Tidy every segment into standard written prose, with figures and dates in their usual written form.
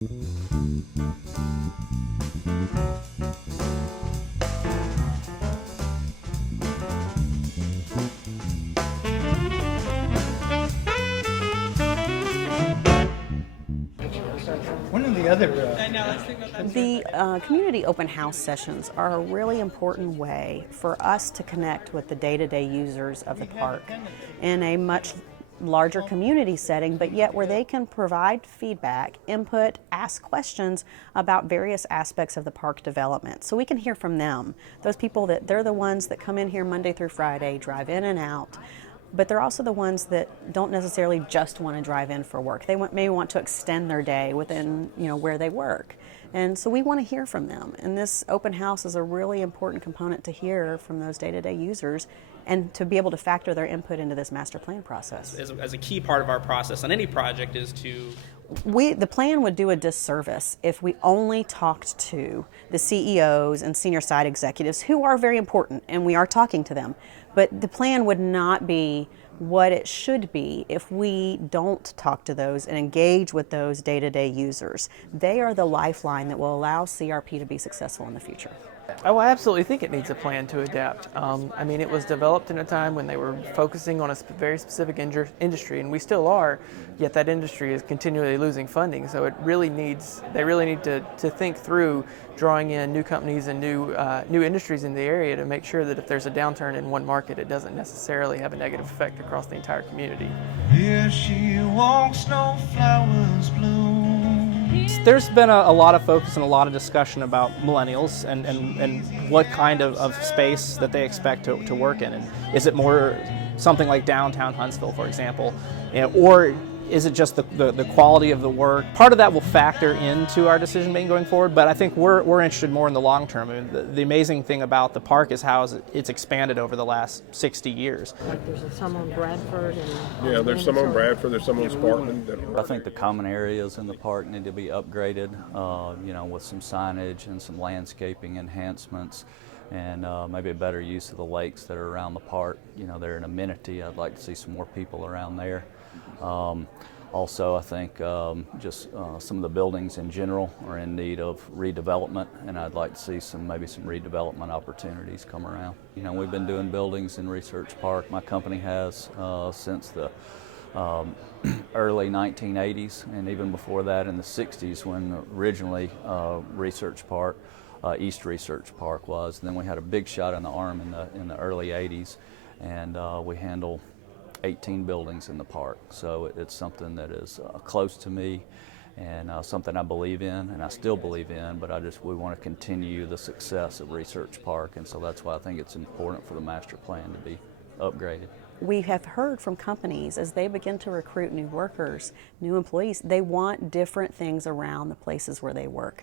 One of the other The community open house sessions are a really important way for us to connect with the day-to-day users of the park in a much larger community setting, but yet where they can provide feedback, input, ask questions about various aspects of the park development. So we can hear from them, those people that they're the ones that come in here Monday through Friday, drive in and out. But they're also the ones that don't necessarily just want to drive in for work. They may want to extend their day within, where they work. And so we want to hear from them. And this open house is a really important component to hear from those day-to-day users and to be able to factor their input into this master plan process. As a key part of our process on any project is to... The plan would do a disservice if we only talked to the CEOs and senior site executives, who are very important, and we are talking to them. But the plan would not be what it should be if we don't talk to those and engage with those day-to-day users. They are the lifeline that will allow CRP to be successful in the future. Oh, I absolutely think it needs a plan to adapt. I mean, it was developed in a time when they were focusing on a very specific industry, and we still are, yet that industry is continually losing funding. So they really need to think through drawing in new companies and new industries in the area to make sure that if there's a downturn in one market, it doesn't necessarily have a negative effect across the entire community. Here she walks, no flowers bloom. There's been a lot of focus and a lot of discussion about millennials and what kind of space that they expect to work in. And is it more something like downtown Huntsville, for example, or is it just the quality of the work? Part of that will factor into our decision making going forward, but I think we're interested more in the long term. I mean, the amazing thing about the park is how it's expanded over the last 60 years. Like there's some on Bradford and... Yeah, there's some on Bradford, there's some on Spartan. I think the common areas in the park need to be upgraded, with some signage and some landscaping enhancements, and maybe a better use of the lakes that are around the park. They're an amenity. I'd like to see some more people around there. Also, I think some of the buildings in general are in need of redevelopment, and I'd like to see maybe some redevelopment opportunities come around. We've been doing buildings in Research Park. My company has since the early 1980s, and even before that in the 60s, when originally Research Park, East Research Park was. And then we had a big shot in the arm in the early 80s, and we handle 18 buildings in the park. So it's something that is close to me and something I believe in, and I still believe in, but we want to continue the success of Research Park, and so that's why I think it's important for the master plan to be upgraded. We have heard from companies as they begin to recruit new workers, new employees, they want different things around the places where they work.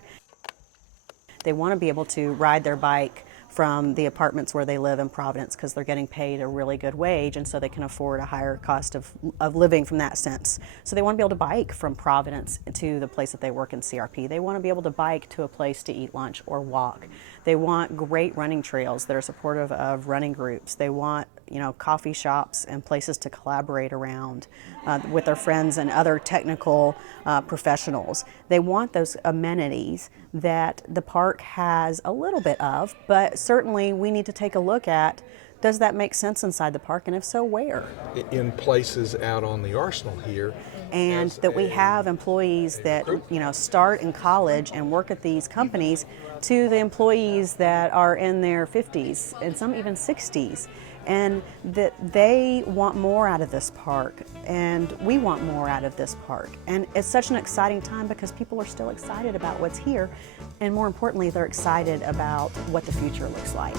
They want to be able to ride their bike from the apartments where they live in Providence because they're getting paid a really good wage, and so they can afford a higher cost of living from that sense. So they want to be able to bike from Providence to the place that they work in CRP. They want to be able to bike to a place to eat lunch or walk. They want great running trails that are supportive of running groups. They want coffee shops and places to collaborate around with their friends and other technical professionals. They want those amenities that the park has a little bit of, but certainly we need to take a look at, does that make sense inside the park, and if so, where? In places out on the arsenal here. And that we have employees that start in college and work at these companies to the employees that are in their 50s and some even 60s. And that they want more out of this park, and we want more out of this park. And it's such an exciting time because people are still excited about what's here, and more importantly, they're excited about what the future looks like.